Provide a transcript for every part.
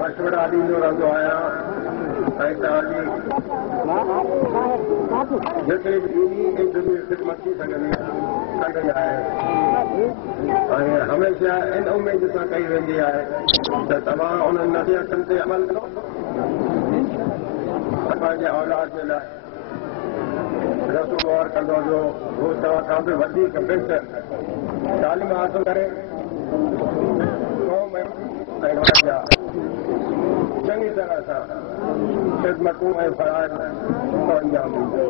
मशवरा ॾींदो रहंदो आहियां ऐं तव्हांजी जेतिरी बि दीनी ख़िदमत थी सघंदी कई आहे ऐं हमेशह इन उमेद सां कई वेंदी आहे त तव्हां उन्हनि नसीहतुनि ते अमल करो पंहिंजे औलाद जे लाइ रसूल गौर कंदो जो हू तव्हां खां बि वधीक बहितर तालीम हासिल करे चङी तरह सां ख़िदमतूं ऐं फ़राइज़ अंजाम ॾींदो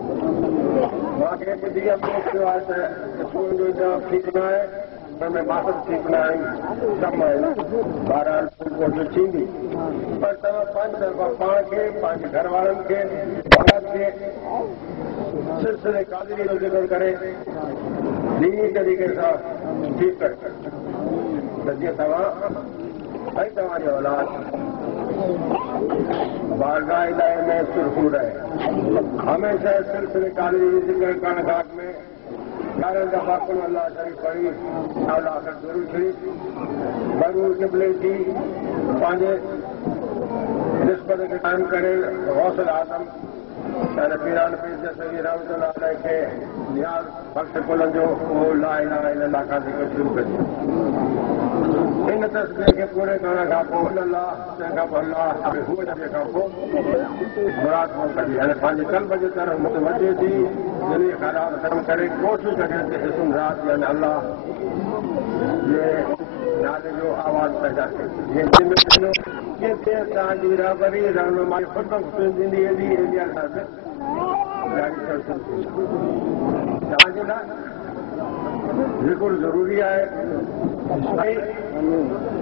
मूंखे ॿुधी अफ़सोस थियो आहे त स्कूल जो इंतज़ाम ठीकु न आहे हुन में मास्टर ठीकु न आहिनि कम आहिनि बहरहाल कोशिशि थींदी पर तव्हां पंहिंजी तरफ़ां पाण खे पंहिंजे घर वारनि खे औलाद खे सिलसिले कादरी जो ज़िक्र करे दीनी तरीक़े सां ठीकु करे त जीअं तव्हां ऐं तव्हांजी औलाद बारगाह इलाही में सुरखू रहे हमेशह सिलसिले कादरी जी ज़िक्र करण घाट में 11 दफ़ा कुल अल्लाह शरीफ़ पढ़ी औलाद ज़रूरु शरीफ़ बरूर क़िबले जी पंहिंजे निस्बत खे क़ाइमु करे गौसल आज़म पीरान पीर सही रहमतुल्लाह अलैह खे नियाज़ बख़्श कुलनि जो उहो ला इलाहा इल्लल्लाह खां ज़िक्र शुरू कजे इन तस्वीर खे पूरे करण खां पोइ अल्लाह तंहिंखां पोइ अल्लाह हूअ जॻह खां पोइ मुराद कोन कढी हाणे पंहिंजे कल्ब जे तरफ़ मुतवजह थी दिली ख़राब ख़तमु करे कोशिशि कजे त इस्म रात यानी अल्लाह जे नाले जो आवाज़ पैदा कजे जीअं तव्हांजी रहबरी रहनुमाई ख़ुदि थींदी एॾी तव्हांजे लाइ ज़िक्र ज़रूरी आहे ऐं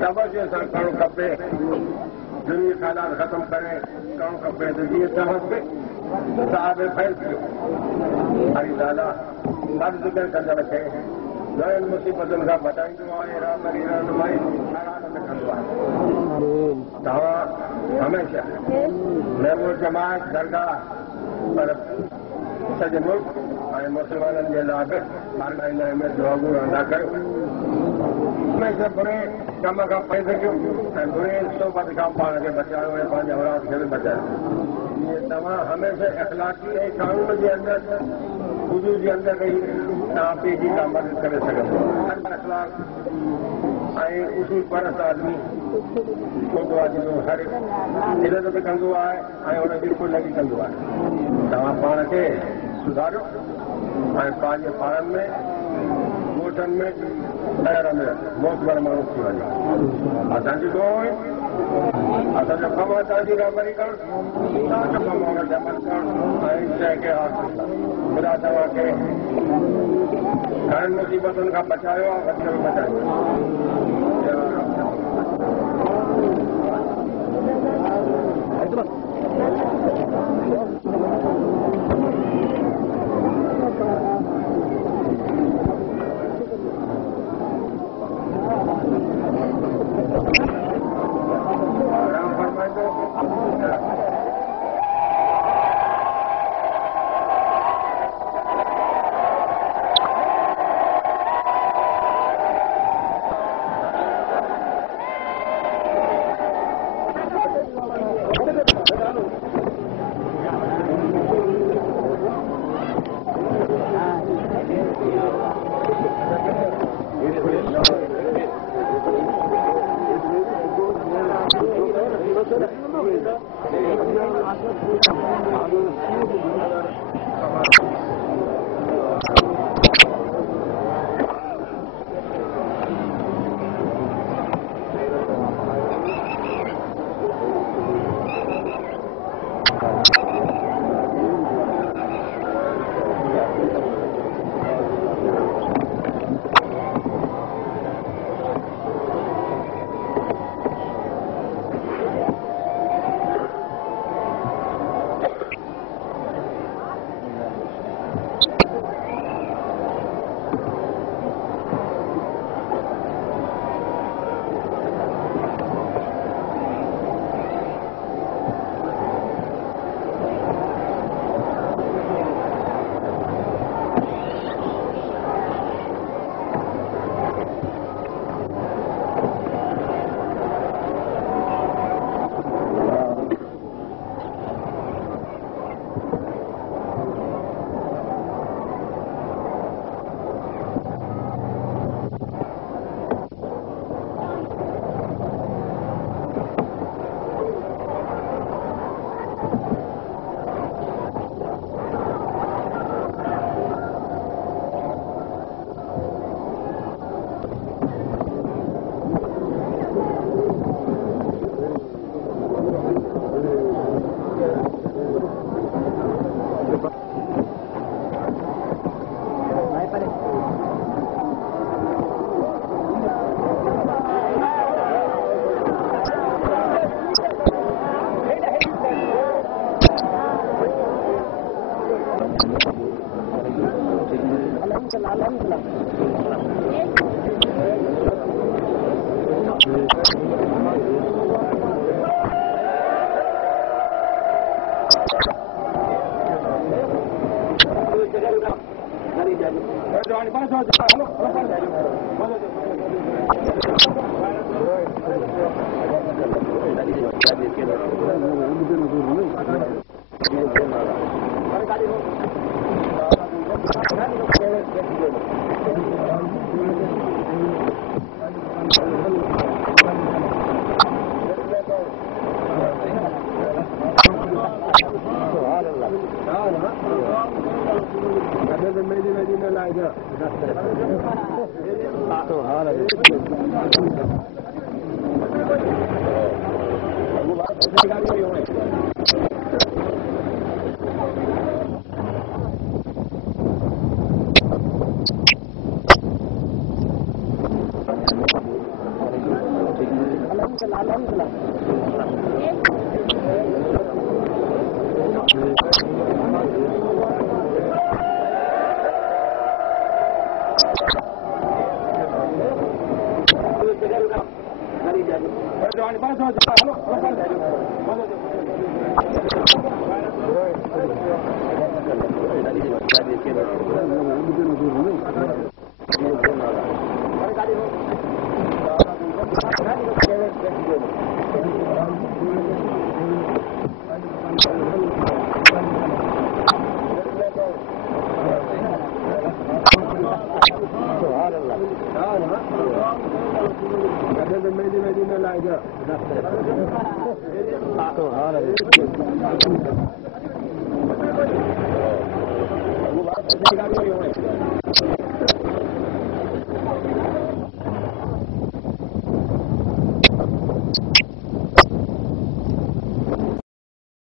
तवजह सां करणु खपे दुनिया ख़्यालात ख़तमु करे करणु खपे त जीअं तव्हांखे साहिब फैल थियो हरी ताला हर ज़िक्र कंदड़ खे घणनि मुसीबतुनि खां बचाईंदो आहे रहबरी रहनुमाई हर हाल में कंदो आहे तव्हां हमेशह महमूद जमात दरगाह पर सॼे मुल्क ऐं मुस्लमाननि जे लाइ बि बारगाह में दुआऊं अदा कयो हमेशह बुरे कम खां परे कयो ऐं बुरे सोबत खां पाण खे बचायो ऐं पंहिंजे औलाद खे बि बचायो जीअं तव्हां हमेशह इख़लाक़ी ऐं कानून जे अंदरि हुजूर जे अंदरि रही तव्हां पंहिंजी का मदद करे सघंदो इख़लाक़ ऐं उसूल परस्त आदमी हूंदो आहे जो हर इज़त बि कंदो आहे ऐं हुन बिल्कुलु लॻी कंदो आहे तव्हां पाण खे सुधारियो ऐं पंहिंजे पाड़नि में ॻोठनि में शहर में मोतबर माण्हू थी वञे असांजी दुआ असांजो कमु आहे तव्हांजी रहबरी करणु तव्हांजो कमु आहे अमल करणु ऐं शइ खे ख़ुदा तव्हांखे घणनि मुसीबतुनि खां बचायो आहे वधीक बि बचायो